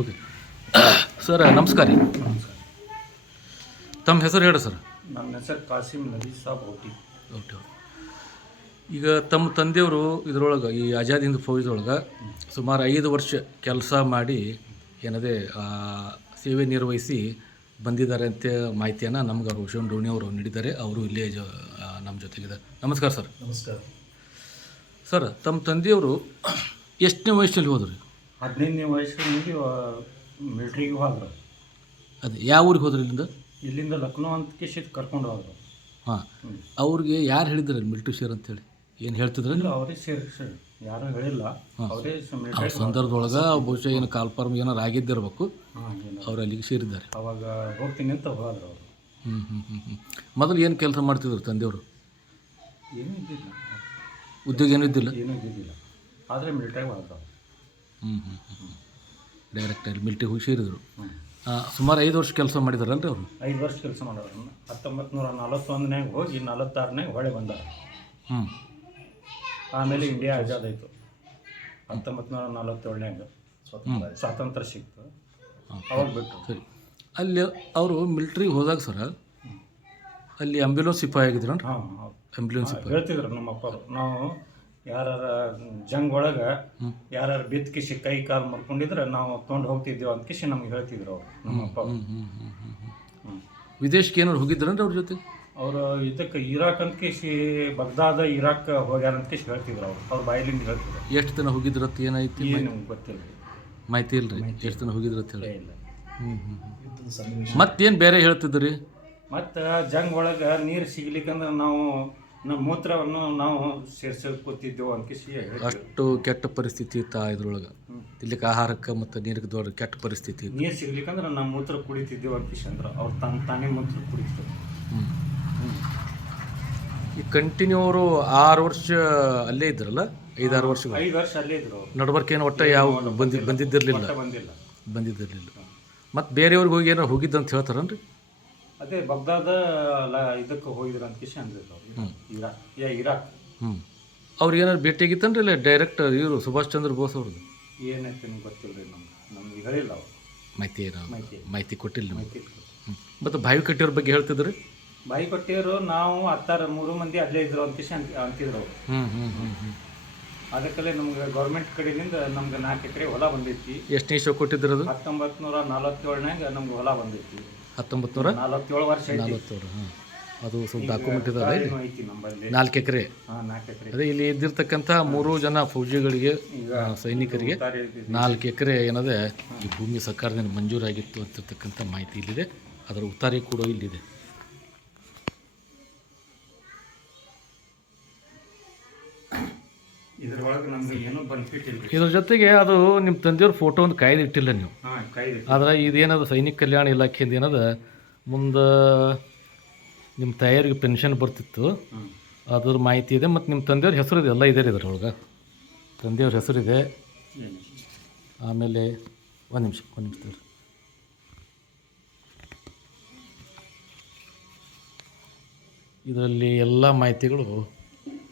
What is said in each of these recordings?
Okay sir, ನಮಸ್ಕಾರ ರೀ. ನಮಸ್ಕಾರ. ತಮ್ಮ ಹೆಸರು ಹೇಳಿ ಸರ್. ನನ್ನ ಹೆಸರು ಕಾಸಿಂ ನಬಿ ಸಾಬ್ ಔಟಿ. ಓಕೆ. ಈಗ ತಮ್ಮ ತಂದೆಯವರು ಇದರೊಳಗೆ ಈ ಆಜಾದ್ ಹಿಂದ್ ಫೌಜೊಳಗೆ ಸುಮಾರು 5 ವರ್ಷ ಕೆಲಸ ಮಾಡಿ ಏನದೇ ಸೇವೆ ನಿರ್ವಹಿಸಿ ಬಂದಿದ್ದಾರೆ ಅಂತ ಮಾಹಿತಿಯನ್ನು ನಮ್ಗೆ ರೋಷನ್ ಡೋಣಿ ಅವರು ನೀಡಿದ್ದಾರೆ. ಅವರು ಇಲ್ಲೇ ನಮ್ಮ ಜೊತೆಗಿದೆ. ನಮಸ್ಕಾರ ಸರ್. ನಮಸ್ಕಾರ ಸರ್, ತಮ್ಮ ತಂದೆಯವರು ಎಷ್ಟನೇ ವಯಸ್ಸಲ್ಲಿ ಹೋದ್ರಿ? 15ನೇ ವಯಸ್ಸಿನಲ್ಲಿ ಮಿಲ್ಟ್ರಿಗೆ ಹೋದ್ರು. ಅದು ಯಾವ ಊರಿಗೆ ಹೋದ್ರಿ ಇಲ್ಲಿಂದ? ಇಲ್ಲಿಂದ ಲಕ್ನೋ ಅಂತ ಕರ್ಕೊಂಡು ಹೋದ್ರು. ಹಾಂ, ಅವ್ರಿಗೆ ಯಾರು ಹೇಳಿದ್ರು ಮಿಲ್ಟ್ರಿ ಸೇರ್ ಅಂತೇಳಿ? ಏನು ಹೇಳ್ತಿದ್ರು? ಇಲ್ಲ, ಅವರೇ ಸೇರಿ ಯಾರೂ ಹೇಳಿಲ್ಲ. ಅವರೇ ಆ ಸಂದರ್ಭದೊಳಗೆ ಬಹುಶಃ ಏನು ಕಾಲ್ಫಾರ್ಮ್ ಏನಾರು ಆಗಿದ್ದಿರ್ಬೇಕು, ಅವ್ರು ಅಲ್ಲಿಗೆ ಸೇರಿದ್ದಾರೆ. ಅವಾಗ ಹೋಗ್ತೀನಿ ಅಂತ ಹೋದ್ರು ಅವರು. ಮೊದಲು ಏನು ಕೆಲಸ ಮಾಡ್ತಿದ್ರು ತಂದೆಯವರು? ಏನೂ ಇದ್ದಿಲ್ಲ, ಉದ್ಯೋಗ ಏನೂ ಇದ್ದಿಲ್ಲ. ಏನೂ ಇದ್ದಿದ್ದಿಲ್ಲ. ಆದರೆ ಮಿಲ್ಟ್ರಿಗೆ ಹೋದ್ರು. ಡೈರೆಕ್ಟಾಗಿ ಮಿಲ್ಟ್ರಿಗೆ ಹೋಗಿ ಸೇರಿದರು. ಸುಮಾರು 5 ವರ್ಷ ಕೆಲಸ ಮಾಡಿದಾರಲ್ರಿ ಅವರು? 5 ವರ್ಷ ಕೆಲಸ ಮಾಡೋರು. 1941ನ್ಯಾಗ ಹೋಗಿ 46ನ್ಯಾಗ ಹೊಳೆ ಬಂದಾರ. ಆಮೇಲೆ ಇಂಡಿಯಾ ಆಜಾದ್ ಆಯಿತು. 1947ನ್ಯಾಗ ಸ್ವಾತಂತ್ರ್ಯ ಸಿಕ್ತು. ಅವಾಗ ಬಿಟ್ಟು ಸರಿ. ಅಲ್ಲಿ ಅವರು ಮಿಲ್ಟ್ರಿಗೆ ಹೋದಾಗ ಸರ ಅಲ್ಲಿ ಆಂಬ್ಯುಲೆನ್ಸ್ ಸಿಪಾಯಿ ಆಗಿದ್ರು. ಹಾಂ, ಆಂಬ್ಯುಲೆನ್ಸ್ ಸಿಪಾಯಿ ಹೇಳ್ತಿದ್ರು ನಮ್ಮ ಅಪ್ಪರು. ನಾವು ಯಾರ ಜಂಗ್ ಒಳಗೆ ಯಾರು ಬಿತ್ತಿಕಿಸಿ ಕೈ ಕಾಲು ಮುರ್ಕೊಂಡಿದ್ರೆ ನಾವು ತೊಗೊಂಡು ಹೋಗ್ತಿದ್ದೇವೆ ಅಂತ ಕಿಸಿ ನಮ್ಗೆ ಹೇಳ್ತಿದ್ರು ಅವರು, ನಮ್ಮ ಅಪ್ಪ. ವಿದೇಶಕ್ಕೆ ಏನಾದ್ರು ಹೋಗಿದ್ರನ್ರಿ ಅವ್ರ ಜೊತೆ? ಅವರು ಇದಕ್ಕೆ ಇರಾಕ್ ಅಂತ ಕಿಸಿ ಬಗ್ದಾದ ಇರಾಕ್ ಹೋಗ್ಯಾರ ಅಂತ ಕಿಸಿ ಹೇಳ್ತಿದ್ರು ಅವರು. ಅವ್ರ ಬಾಯಿಲಿಂದ ಹೇಳ್ತಿದ್ರು. ಎಷ್ಟು ದಿನ ಹೋಗಿದ್ರತ್? ಏನಾಯ್ತು ನಮ್ಗೆ ಗೊತ್ತಿಲ್ಲ, ಮಾಹಿತಿ ಇಲ್ಲ ರೀ. ಎಷ್ಟು ದಿನ ಹೋಗಿದ್ರತ್ ಹೇಳಿ? ಇಲ್ಲ. ಮತ್ತೇನು ಬೇರೆ ಹೇಳ್ತಿದ್ರಿ? ಮತ್ತು ಜಂಗ್ ಒಳಗೆ ನೀರು ಸಿಗ್ಲಿಕ್ಕಂದ್ರೆ ನಾವು ನಮ್ಮ ಮೂತ್ರವನ್ನು ನಾವು ಸೇರಿಸ್ಕೊತಿದ್ದೆವು ಅಂತ ಕಿಸಿ ಅಷ್ಟು ಕೆಟ್ಟ ಪರಿಸ್ಥಿತಿ ಇತ್ತು ಇದ್ರೊಳಗೆ. ಇಲ್ಲಿಕ್ಕೆ ಆಹಾರಕ್ಕೆ ಮತ್ತು ನೀರಿಗೆ ದೊಡ್ಡ ಕೆಟ್ಟ ಪರಿಸ್ಥಿತಿ ಇತ್ತು. ನೀರು ಸಿಗ್ಲಿಕ್ಕಂದ್ರೆ ನಮ್ಮ ಮೂತ್ರ ಕುಡಿತಿದ್ದೆವು ಅಂತ ಕಿಸಿ ಅಂದ್ರೆ ಅವ್ರು ತಾನೇ ಮೂತ್ರ ಕುಡಿತಿದ್ರು. ಈ ಕಂಟಿನ್ಯೂ ಅವರು 6 ವರ್ಷ ಅಲ್ಲೇ ಇದ್ರಲ್ಲ? 5-6 ವರ್ಷಗಳು? 5 ವರ್ಷ ಅಲ್ಲೇ ಇದ್ರು. ನಡ್ಬರ್ಕೇನು ಒಟ್ಟು ಯಾವ ಬಂದಿದ್ದಿರಲಿಲ್ಲ? ಬಂದಿದ್ದಿರಲಿಲ್ಲ. ಮತ್ತು ಬೇರೆಯವ್ರಿಗೆ ಹೋಗಿ ಏನೋ ಹೋಗಿದ್ದಂತ ಹೇಳ್ತಾರನ್ರಿ? ಅದೇ ಬಗ್ದಾದ ಇದಕ್ಕೆ ಹೋಗಿದ್ರು ಅಂತ ಕಿಸಿ ಅಂದಿದ್ರು ಇರಾಕ್. ಅವ್ರಿಗೆ ಏನಾದ್ರು ಭೇಟಿಯಾಗಿತ್ತನ್ರಿ? ಇಲ್ಲ ಡೈರೆಕ್ಟ್ ಇವರು ಸುಭಾಷ್ ಚಂದ್ರ ಬೋಸ್ ಅವ್ರದ್ದು? ಏನೈತೆ ನಿಮ್ಗೆ ಗೊತ್ತಿಲ್ಲ ರೀ. ನಮ್ಗೆ ಹೇಳಿಲ್ಲ ಅವರು. ಮಾಹಿತಿ ಕೊಟ್ಟಿಲ್ಲ. ಮತ್ತು ಬಾವಿ ಕಟ್ಟಿಯವ್ರ ಬಗ್ಗೆ ಹೇಳ್ತಿದ್ರಿ? ಬಾಯಿ ಕೊಟ್ಟಿದ್ರು. ನಾವು 3 ಮಂದಿ ಅಲ್ಲೇ ಇದ್ರು ಅಂತ ಕಿಸಿ ಅಂತಿದ್ರು ಅವರು. ಅದಕ್ಕಲ್ಲೇ ನಮ್ಗೆ ಗೌರ್ಮೆಂಟ್ ಕಡೆಯಿಂದ ನಮ್ಗೆ 4 ಎಕರೆ ಹೊಲ ಬಂದೈತಿ. ಎಷ್ಟನೇ ಇಸ್ವಿ ಕೊಟ್ಟಿದ್ರು ಅದು? 1947ನ್ಯಾಗ ನಮ್ಗೆ ಹೊಲ ಬಂದೈತಿ. 1947 ವರ್ಷ 47. ಅದು ಸ್ವಲ್ಪ ಡಾಕ್ಯುಮೆಂಟ್ ಇದಾವೆ. ಐತಿ ನಮ್ಮಲ್ಲಿ 4 ಎಕರೆ. 4 ಎಕರೆ. ಅದೇ ಇಲ್ಲಿ ಇದ್ದಿರ್ತಕ್ಕಂಥ 3 ಜನ ಫೌಜಿಗಳಿಗೆ, ಸೈನಿಕರಿಗೆ 4 ಎಕರೆ ಏನದೆ ಈ ಭೂಮಿ ಸರ್ಕಾರದಿಂದ ಮಂಜೂರಾಗಿತ್ತು ಅಂತಿರ್ತಕ್ಕಂಥ ಮಾಹಿತಿ ಇಲ್ಲಿದೆ. ಅದರ ಉತ್ತಾರಿ ಕೂಡ ಇಲ್ಲಿದೆ. ಇದರೊಳಗೆ ನಮ್ಗೆ ಏನೂ ಬೆನಿಫಿಟ್ ಇಲ್ಲ. ಇದ್ರ ಜೊತೆಗೆ ಅದು ನಿಮ್ಮ ತಂದೆಯವ್ರ ಫೋಟೋ ಒಂದು ಕಾಯ್ದು ಇಟ್ಟಿಲ್ಲ ನೀವು. ಆದ್ರೆ ಇದೇನದು ಸೈನಿಕ ಕಲ್ಯಾಣ ಇಲಾಖೆಯಿಂದ ಏನದ ಮುಂದೆ ನಿಮ್ಮ ತಾಯಿಯರಿಗೆ ಪೆನ್ಷನ್ ಬರ್ತಿತ್ತು, ಅದ್ರ ಮಾಹಿತಿ ಇದೆ. ಮತ್ತು ನಿಮ್ಮ ತಂದೆಯವ್ರ ಹೆಸರು ಇದೆ, ಎಲ್ಲ ಇದೆ ರೀ ಇದ್ರೊಳಗೆ. ತಂದೆಯವ್ರ ಹೆಸರಿದೆ. ಆಮೇಲೆ ಒಂದು ನಿಮಿಷ ಇದರಲ್ಲಿ ಎಲ್ಲ ಮಾಹಿತಿಗಳು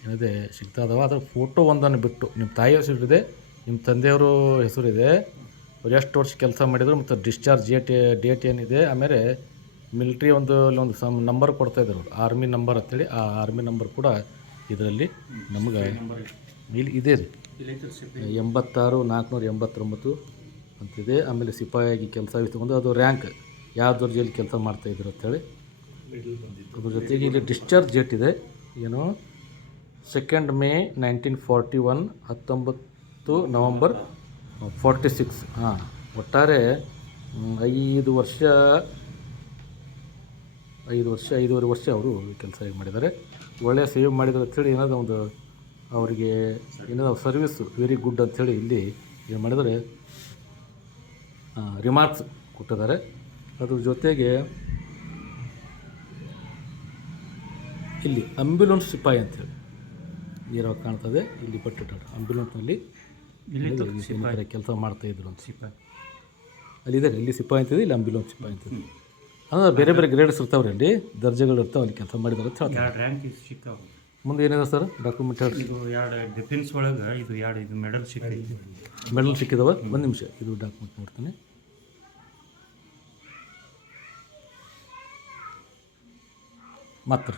ಏನಿದೆ ಸಿಗ್ತಾ ಇದಾವೆ. ಅದರ ಫೋಟೋ ಒಂದನ್ನು ಬಿಟ್ಟು ನಿಮ್ಮ ತಾಯಿ ಹೆಸರಿದೆ, ನಿಮ್ಮ ತಂದೆಯವರು ಹೆಸರಿದೆ, ಅವ್ರು ಎಷ್ಟು ವರ್ಷ ಕೆಲಸ ಮಾಡಿದರು, ಮತ್ತು ಡಿಸ್ಚಾರ್ಜ್ ಡೇಟ್ ಏನಿದೆ. ಆಮೇಲೆ ಮಿಲ್ಟ್ರಿ ಒಂದು ನಂಬರ್ ಕೊಡ್ತಾಯಿದ್ರು, ಆರ್ಮಿ ನಂಬರ್ ಅಂತೇಳಿ. ಆ ಆರ್ಮಿ ನಂಬರ್ ಕೂಡ ಇದರಲ್ಲಿ ನಮಗೆ ಇಲ್ಲಿ ಇದೆ ರೀ. 86,489 ಅಂತಿದೆ. ಆಮೇಲೆ ಸಿಪಾಯಿಯಾಗಿ ಕೆಲಸ ಇರ್ತಕೊಂಡು ಅದು ರ್ಯಾಂಕ್ ಯಾವ ದರ್ಜೆಯಲ್ಲಿ ಕೆಲಸ ಮಾಡ್ತಾಯಿದ್ರು ಅಂಥೇಳಿ. ಅದ್ರ ಜೊತೆಗೆ ಇಲ್ಲಿ ಡಿಸ್ಚಾರ್ಜ್ ಡೇಟ್ ಇದೆ, ಏನು 2 ಮೇ 1941, 19 ನವಂಬರ್ 46. ಒಟ್ಟಾರೆ 5 ವರ್ಷ 5.5 ವರ್ಷ ಅವರು ಕೆಲಸ ಮಾಡಿದ್ದಾರೆ. ಒಳ್ಳೆಯ ಸೇವ್ ಮಾಡಿದ್ರು ಅಂಥೇಳಿ ಏನಾದ್ರು ಒಂದು ಅವರಿಗೆ ಏನಾದ್ರು ಸರ್ವಿಸ್ ವೆರಿ ಗುಡ್ ಅಂಥೇಳಿ ಇಲ್ಲಿ ಏನು ಮಾಡಿದರೆ ರಿಮಾರ್ಕ್ಸ್ ಕೊಟ್ಟಿದ್ದಾರೆ. ಅದ್ರ ಜೊತೆಗೆ ಇಲ್ಲಿ ಆಂಬ್ಯುಲೆನ್ಸ್ ಸಿಪಾಯಿ ಅಂಥೇಳಿ ಏನೋ ಕಾಣ್ತದೆ ಇಲ್ಲಿ ಪಟ್ಟಿದ್ದಾರೆ. ಆಂಬ್ಯುಲೆನ್ಸ್ನಲ್ಲಿ ಇಲ್ಲಿ ಕೆಲಸ ಮಾಡ್ತಾಯಿದ್ರು ಅಂತ ಸಿಪಾಯಿ ಅಲ್ಲಿದೆ. ಇಲ್ಲಿ ಸಿಪಾಯಿ ಅಂತಿದೆ, ಇಲ್ಲಿ ಆಂಬ್ಯುಲೆನ್ಸ್ ಸಿಪಾಯಿ ಅಂತಿದೆ. ಅಂದರೆ ಬೇರೆ ಬೇರೆ ಗ್ರೇಡ್ಸ್ ಇರ್ತಾವ್ರಿ, ಅಲ್ಲಿ ದರ್ಜೆಗಳು ಇರ್ತಾವೆ. ಅಲ್ಲಿ ಕೆಲಸ ಮಾಡಿದಾರೆ ಅಂತ ಹೇಳ್ತಾರೆ. ಮುಂದೆ ಏನಿದೆ ಸರ್ ಡಾಕ್ಯುಮೆಂಟ್ ಹೇಳಿ? ಇದು 2 ಡಿಫೆನ್ಸ್ ಒಳಗೆ ಇದು ಮೆಡಲ್ ಸಿಕ್ಕಿದೆ. ಮೆಡಲ್ ಸಿಕ್ಕಿದಾವೆ. ಒಂದು ನಿಮಿಷ ಇದು ಡಾಕ್ಯುಮೆಂಟ್ ನೋಡ್ತಾನೆ. ಮತ್ತು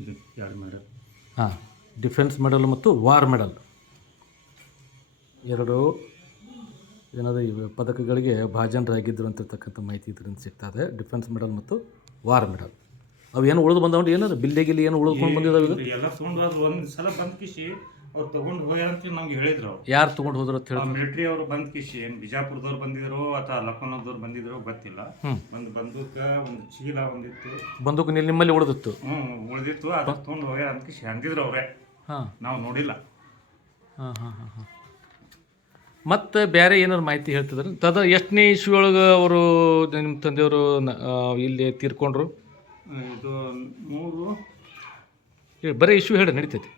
ಇದು 2 ಮೆಡಲ್. ಹಾಂ, ಡಿಫೆನ್ಸ್ ಮೆಡಲ್ ಮತ್ತು ವಾರ್ ಮೆಡಲ್ ಎರಡು ಏನಾದರೂ ಈ ಪದಕಗಳಿಗೆ ಭಾಜನರಾಗಿದ್ದರು ಅಂತಿರ್ತಕ್ಕಂಥ ಮಾಹಿತಿ ಇದರಿಂದ ಸಿಗ್ತದೆ. ಡಿಫೆನ್ಸ್ ಮೆಡಲ್ ಮತ್ತು ವಾರ್ ಮೆಡಲ್ ಅವು ಏನು ಉಳಿದು ಬಂದವು ಏನಾದ್ರು ಬಿಲ್ಲೆಗಿಲ್ಲಿ ಏನು ಉಳಿದುಕೊಂಡು ಬಂದಿದ್ದಾವೆ ಇದು? ಎಲ್ಲ ತೊಗೊಂಡು ಹೋದ್ರು. ಒಂದು ಸಲ ಬಂದ್ ಕಿಸಿ ಅವ್ರು ತೊಗೊಂಡು ಹೋಗ್ಯಾರ ಅಂತ ನಮ್ಗೆ ಹೇಳಿದ್ರು ಅವ್ರು. ಯಾರು ತೊಗೊಂಡು ಹೋದ್ರು ಅಂತ ಹೇಳಿ? ಮಿಲಿಟ್ರಿ ಅವರು ಬಂದ್ ಕಿಸಿ ಏನು ಬಿಜಾಪುರದವ್ರು ಬಂದಿದ್ರು ಅಥವಾ ಲಖನೌದವ್ರು ಬಂದಿದ್ರು ಗೊತ್ತಿಲ್ಲ. ಒಂದು ಬಂದೂಕ, ಒಂದು ಚೀಲ ಒಂದಿತ್ತು, ಬಂದೂಕು ನಿಮ್ಮಲ್ಲಿ ಉಳಿದಿತ್ತು. ಉಳಿದಿತ್ತು. ಅದು ತೊಗೊಂಡು ಹೋಗ್ಯಾರ ಅಂತ ಕಿಸಿ ಅಂದಿದ್ರು ಅವರೇ. ಹಾಂ, ನಾವು ನೋಡಿಲ್ಲ. ಹಾಂ ಹಾಂ ಹಾಂ ಹಾಂ ಮತ್ತು ಬೇರೆ ಏನಾದ್ರು ಮಾಹಿತಿ ಹೇಳ್ತಿದ್ದಾರೆ? ಎಷ್ಟನೇ ಇಸ್ವಿ ಒಳಗೆ ಅವರು ನಿಮ್ಮ ತಂದೆಯವರು ಇಲ್ಲಿ ತೀರ್ಕೊಂಡ್ರು? ಇದು 3 ಹೇಳಿ, ಬರೀ ಇಶ್ಯೂ ಹೇಳಿ ನಡೀತೈತಿ.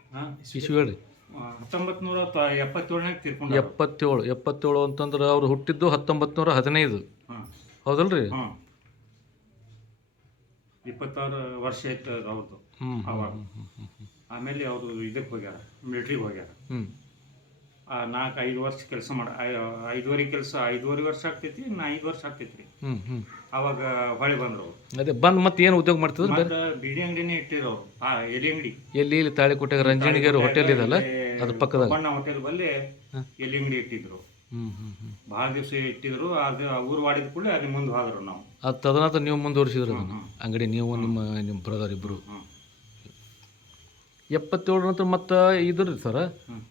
ಇಶ್ಯೂ ಹೇಳಿ. 1977 ತೀರ್ಕೊಂಡು. 77 ಅಂತಂದ್ರೆ ಅವ್ರು ಹುಟ್ಟಿದ್ದು 1915. ಹೌದಲ್ಲ ರೀ? 26 ವರ್ಷ ಐತೆ ಅವ್ರದ್ದು ಅವಾಗ. ಆಮೇಲೆ ಅವರು ಇದಕ್ಕೆ ಹೋಗ್ಯಾರ, ಮಿಲಿಟ್ರಿಗೆ ಹೋಗ್ಯಾರ. 4-5 ವರ್ಷ ಕೆಲಸ ಮಾಡಿ 5.5 ವರ್ಷ ಆಗ್ತೈತಿ. 5 ವರ್ಷ ಆಗ್ತೈತಿ ರೀ. ಅವಾಗ ಹೊಳೆ ಬಂದ್ರು ಅವ್ರು. ಅದೇ ಬಂದು ಮತ್ತೆ ಏನು ಉದ್ಯೋಗ ಮಾಡ್ತಿದ್ರು? ಮತ್ತೆ ಬಿಡಿ ಅಂಗಡಿನೇ ಇಟ್ಟಿದ್ರು ಅವ್ರು. ಎಲೆ ಅಂಗಡಿ ಇಲ್ಲಿ ತಾಳಿಕೋಟೆಗೆ ರಂಜಣಿಗೇರು ಹೋಟೆಲ್ ಇದಲ್ಲ ಅದ್ರ ಪಕ್ಕದಾಗ ಬಣ್ಣ ಹೋಟೆಲ್ ಬಲ್ಲಿ ಎಲೆ ಅಂಗಡಿ ಇಟ್ಟಿದ್ರು. ಭಾಳ ದಿವಸ ಇಟ್ಟಿದ್ರು. ಅದು ಊರು ವಾಡಿದ ಕೂಡಲೇ ಅಲ್ಲಿ ಮುಂದೆ ಹೋದ್ರು ನಾವು. ಅದು ತದನಂತರ ನೀವು ಮುಂದುವರಿಸಿದ್ರು ಅದನ್ನು ಅಂಗಡಿ, ನೀವು ನಿಮ್ಮ ಬ್ರದರ್ ಇಬ್ಬರು. 77 ನಂತರ ಮತ್ತು ಇದ್ರಿ ಸರ್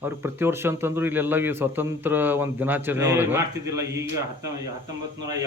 ಅವ್ರಿಗೆ ಪ್ರತಿ ವರ್ಷ ಅಂತಂದ್ರು ಇಲ್ಲೆಲ್ಲ ಈ ಸ್ವತಂತ್ರ ಒಂದು ದಿನಾಚರಣೆ ಮಾಡ್ತಿದ್ದಿಲ್ಲ. ಈಗ 1970